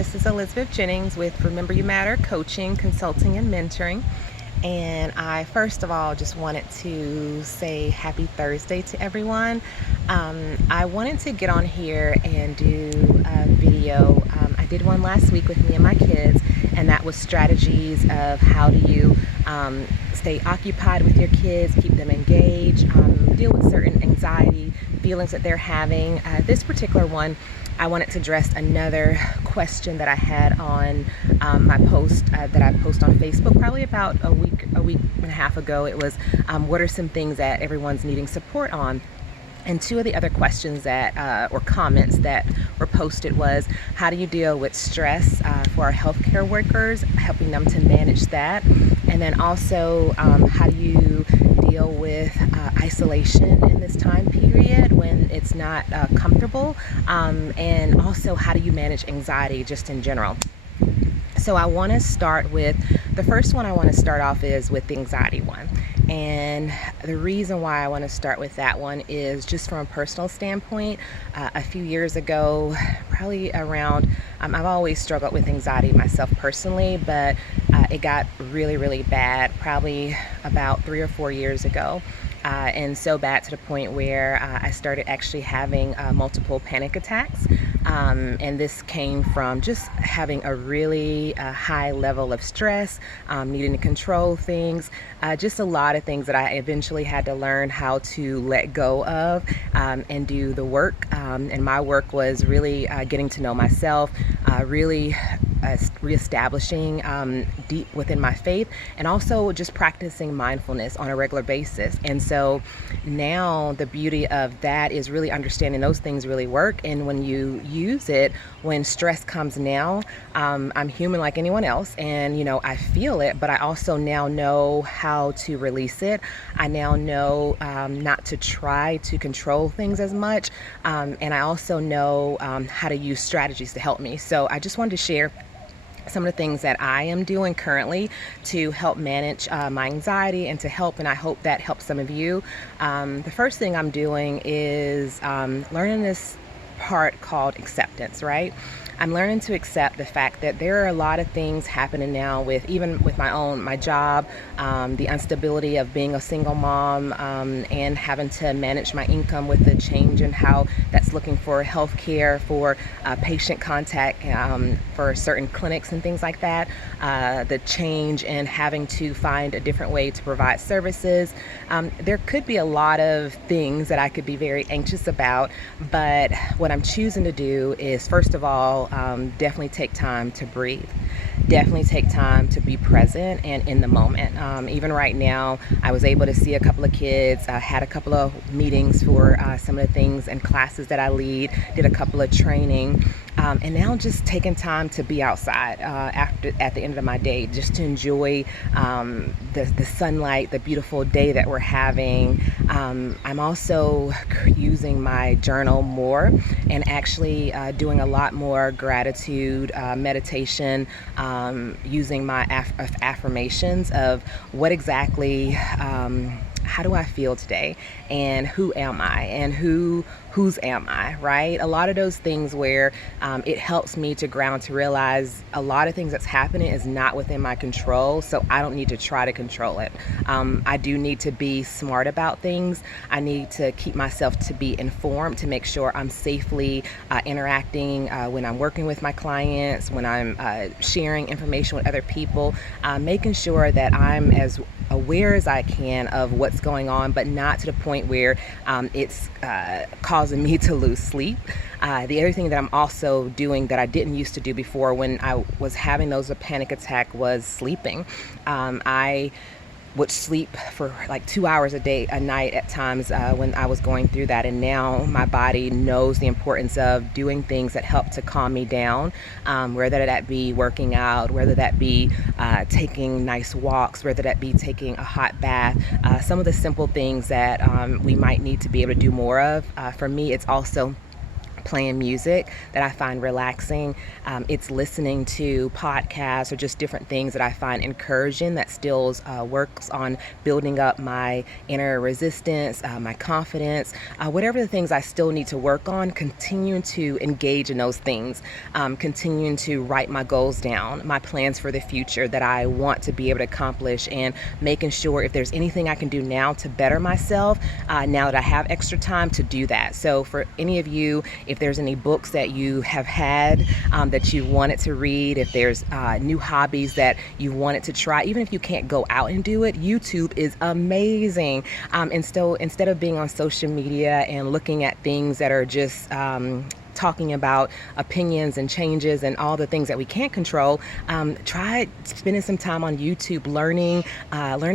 This is Elizabeth Jennings with Remember You Matter Coaching, Consulting, and Mentoring. And I first of all just wanted to say happy Thursday to everyone. I wanted to get on here and do a video. I did one last week with me and my kids, and that was strategies of how do you stay occupied with your kids, keep them engaged, deal with certain anxiety feelings that they're having. This particular one, I wanted to address another question that I had on my post that I post on Facebook probably about a week and a half ago. It was what are some things that everyone's needing support on? And two of the other questions that or comments that were posted was, how do you deal with stress for our healthcare workers, helping them to manage that? And then also, how do you deal with isolation in this time period when it's not comfortable? And also, how do you manage anxiety just in general? So I want to start with, the first one I want to start off is with the anxiety one. And the reason why I want to start with that one is just from a personal standpoint. A few years ago, probably around, I've always struggled with anxiety myself personally, but it got really, really bad probably about 3 or 4 years ago. And so bad to the point where I started actually having multiple panic attacks. And this came from just having a really high level of stress, needing to control things, just a lot of things that I eventually had to learn how to let go of and do the work. And my work was really getting to know myself, really reestablishing deep within my faith, and also just practicing mindfulness on a regular basis. And so now the beauty of that is really understanding those things really work. And when you use it, when stress comes now, I'm human like anyone else, and I feel it, but I also now know how to release it. I now know not to try to control things as much, and I also know how to use strategies to help me. So I just wanted to share some of the things that I am doing currently to help manage my anxiety and to help, and I hope that helps some of you. The first thing I'm doing is learning this part called acceptance, right? I'm learning to accept the fact that there are a lot of things happening now even with my job, the instability of being a single mom, and having to manage my income with the change in how that's looking for healthcare, for patient contact, for certain clinics and things like that. The change in having to find a different way to provide services. There could be a lot of things that I could be very anxious about, but what I'm choosing to do is, first of all, definitely take time to breathe. Definitely take time to be present and in the moment. Even right now, I was able to see a couple of kids, had a couple of meetings for some of the things and classes that I lead, did a couple of training, and now just taking time to be outside at the end of my day, just to enjoy the sunlight, the beautiful day that we're having. I'm also using my journal more and actually doing a lot more gratitude, meditation, using my affirmations of what exactly, how do I feel today, and who am I, and whose am I, right? A lot of those things where it helps me to ground, to realize a lot of things that's happening is not within my control, so I don't need to try to control it. I do need to be smart about things. I need to keep myself to be informed, to make sure I'm safely interacting when I'm working with my clients, when I'm sharing information with other people, making sure that I'm as aware as I can of what's going on, but not to the point where it's causing me to lose sleep. The other thing that I'm also doing that I didn't used to do before when I was having those panic attack was sleeping. I would sleep for like 2 hours a night at times when I was going through that, and now my body knows the importance of doing things that help to calm me down, whether that be working out, whether that be taking nice walks, whether that be taking a hot bath, some of the simple things that we might need to be able to do more of. For me, it's also playing music that I find relaxing. It's listening to podcasts or just different things that I find encouraging that still works on building up my inner resistance, my confidence, whatever the things I still need to work on, continuing to engage in those things, continuing to write my goals down, my plans for the future that I want to be able to accomplish, and making sure if there's anything I can do now to better myself, now that I have extra time to do that. So for any of you, if there's any books that you have had that you wanted to read, if there's new hobbies that you wanted to try, even if you can't go out and do it, YouTube is amazing. And so instead of being on social media and looking at things that are just talking about opinions and changes and all the things that we can't control, try spending some time on YouTube learning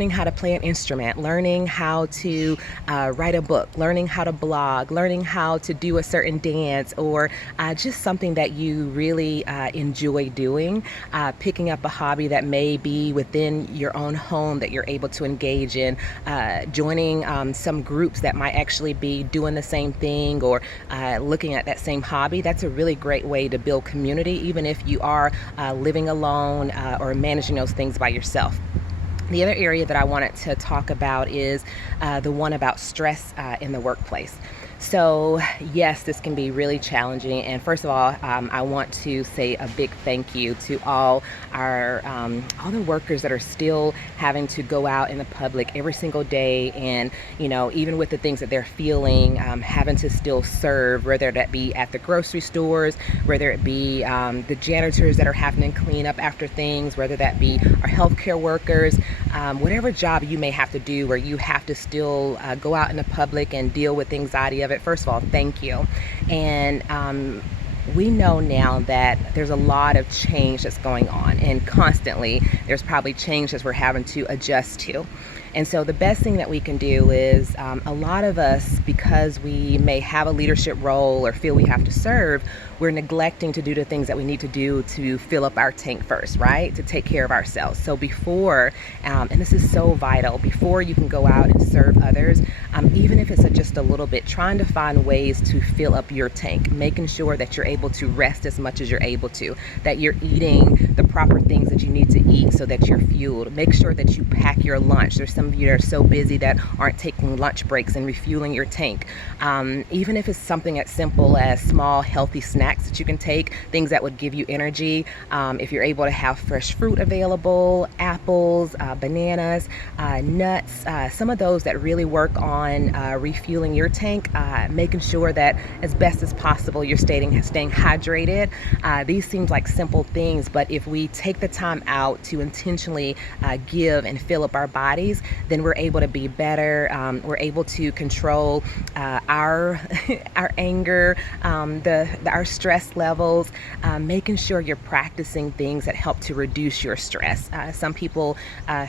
how to play an instrument, learning how to write a book, learning how to blog, learning how to do a certain dance, or just something that you really enjoy doing, picking up a hobby that may be within your own home that you're able to engage in, joining some groups that might actually be doing the same thing, or looking at that same hobby. That's a really great way to build community, even if you are living alone or managing those things by yourself. The other area that I wanted to talk about is the one about stress in the workplace. So yes, this can be really challenging. And first of all, I want to say a big thank you to all the workers that are still having to go out in the public every single day. And, even with the things that they're feeling, having to still serve, whether that be at the grocery stores, whether it be the janitors that are having to clean up after things, whether that be our healthcare workers, whatever job you may have to do where you have to still go out in the public and deal with the anxiety of it. First of all, thank you. And we know now that there's a lot of change that's going on, and constantly there's probably change that we're having to adjust to. And so the best thing that we can do is a lot of us, because we may have a leadership role or feel we have to serve, we're neglecting to do the things that we need to do to fill up our tank first, right? To take care of ourselves. So before, and this is so vital, before you can go out and serve others, even if it's just a little bit, trying to find ways to fill up your tank, making sure that you're able to rest as much as you're able to, that you're eating the proper things that you need to eat so that you're fueled. Make sure that you pack your lunch. There's some of you that are so busy that aren't taking lunch breaks and refueling your tank. Even if it's something as simple as small healthy snacks that you can take, things that would give you energy. If you're able to have fresh fruit available, apples, bananas, nuts, some of those that really work on refueling your tank, making sure that as best as possible you're staying hydrated. These seem like simple things, but if we take the time out to intentionally give and fill up our bodies, then we're able to be better. We're able to control our anger, our stress levels, making sure you're practicing things that help to reduce your stress. Some people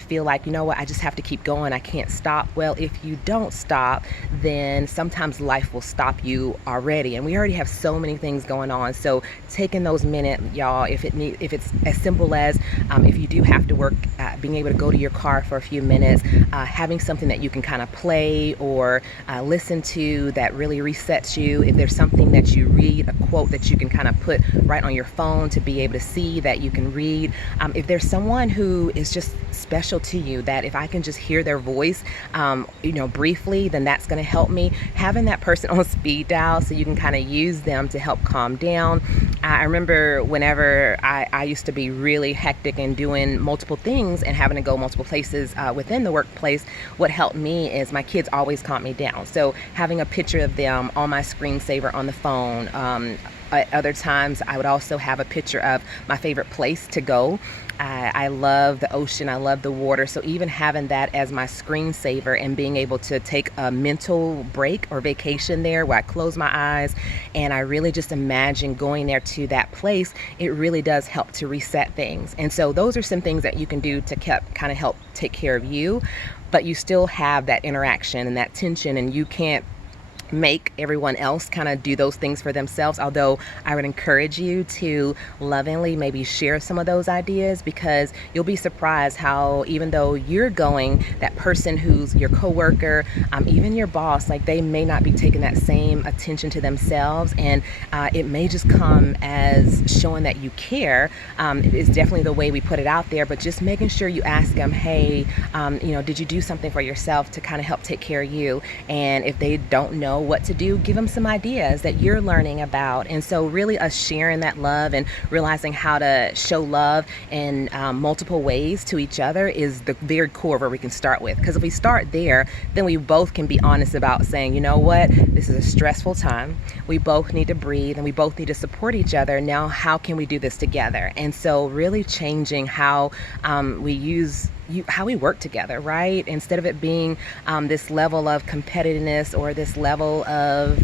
feel like, I just have to keep going. I can't stop. Well, if you don't stop, then sometimes life will stop you already. And we already have so many things going on. So taking those minutes, y'all, if it's as simple as if you do have to work, being able to go to your car for a few minutes, having something that you can kind of play or listen to that really resets you. If there's something that you read, a quote that you can kind of put right on your phone to be able to see that you can read. If there's someone who is just special to you, that if I can just hear their voice, briefly, then that's going to help me. Having that person on speed dial so you can kind of use them to help calm down. I remember whenever I used to be really hectic and doing multiple things and having to go multiple places within the workplace, what helped me is my kids always calm me down. So having a picture of them on my screensaver on the phone. At other times, I would also have a picture of my favorite place to go. I love the ocean. I love the water. So even having that as my screensaver and being able to take a mental break or vacation there where I close my eyes and I really just imagine going there to that place, it really does help to reset things. And so those are some things that you can do to kind of help take care of you, but you still have that interaction and that tension, and you can't make everyone else kind of do those things for themselves, although I would encourage you to lovingly maybe share some of those ideas, because you'll be surprised how, even though you're going, that person who's your coworker, even your boss, like they may not be taking that same attention to themselves, and it may just come as showing that you care. It's definitely the way we put it out there, but just making sure you ask them, hey, did you do something for yourself to kind of help take care of you? And if they don't know what to do, give them some ideas that you're learning about. And so really us sharing that love and realizing how to show love in multiple ways to each other is the very core of where we can start with. Because if we start there, then we both can be honest about saying, you know what, this is a stressful time. We both need to breathe and we both need to support each other. Now, how can we do this together? And so really changing how how we work together, right? Instead of it being this level of competitiveness or this level of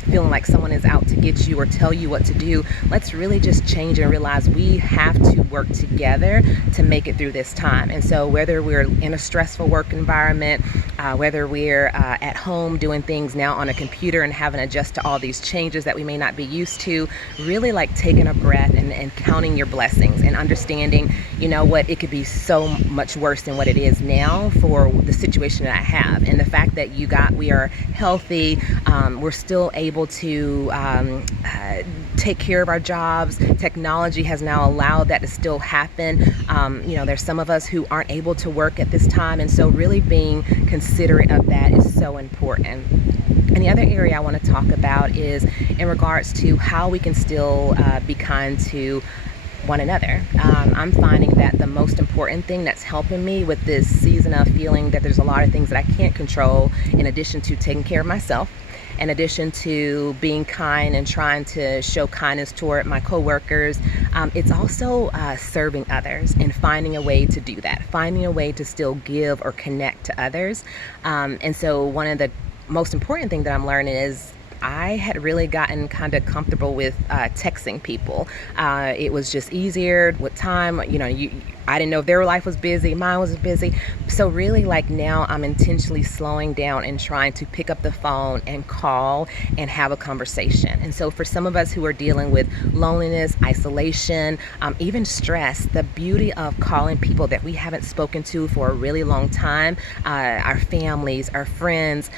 feeling like someone is out to get you or tell you what to do, let's really just change and realize we have to work together to make it through this time. And so whether we're in a stressful work environment, whether we're at home doing things now on a computer and having to adjust to all these changes that we may not be used to, really like taking a breath and counting your blessings and understanding, you know what, it could be so much worse than what it is now for the situation that I have. And the fact that we are healthy, we're still able to take care of our jobs. Technology has now allowed that to still happen. There's some of us who aren't able to work at this time, and so really being considerate of that is so important. And the other area I want to talk about is in regards to how we can still be kind to one another. I'm finding that the most important thing that's helping me with this season of feeling that there's a lot of things that I can't control, in addition to taking care of myself, in addition to being kind and trying to show kindness toward my coworkers, it's also serving others and finding a way to do that, finding a way to still give or connect to others. And so one of the most important thing that I'm learning is I had really gotten kind of comfortable with texting people. It was just easier with time. I didn't know if their life was busy, mine was busy. So really like now I'm intentionally slowing down and trying to pick up the phone and call and have a conversation. And so for some of us who are dealing with loneliness, isolation, even stress, the beauty of calling people that we haven't spoken to for a really long time, our families, our friends,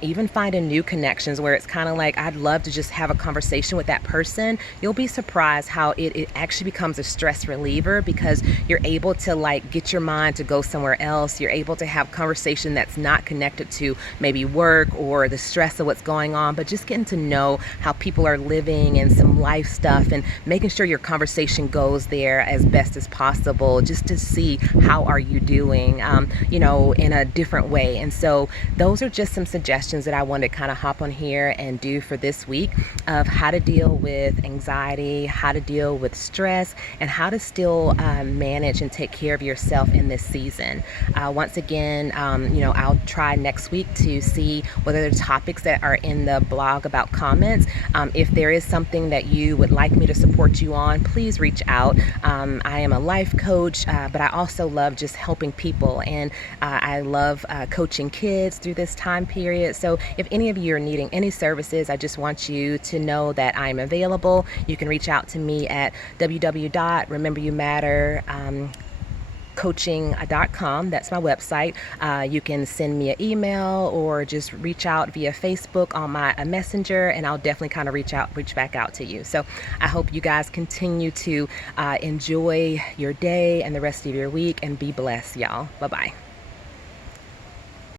even finding new connections where it's kind of like, I'd love to just have a conversation with that person. You'll be surprised how it actually becomes a stress reliever, because you're able to like get your mind to go somewhere else. You're able to have conversation that's not connected to maybe work or the stress of what's going on, but just getting to know how people are living and some life stuff, and making sure your conversation goes there as best as possible, just to see how are you doing, in a different way. And so those are just some suggestions that I wanted to kind of hop on here and do for this week of how to deal with anxiety, how to deal with stress, and how to still manage and take care of yourself in this season. Once again, I'll try next week to see whether the topics that are in the blog about comments, if there is something that you would like me to support you on, please reach out. I am a life coach, but I also love just helping people, and I love coaching kids through this time period. So if any of you are needing any services, I just want you to know that I'm available. You can reach out to me at www.rememberyoumatter.coaching.com. That's my website. You can send me an email or just reach out via Facebook on my messenger, and I'll definitely kind of reach back out to you. So I hope you guys continue to enjoy your day and the rest of your week, and be blessed, y'all. Bye-bye.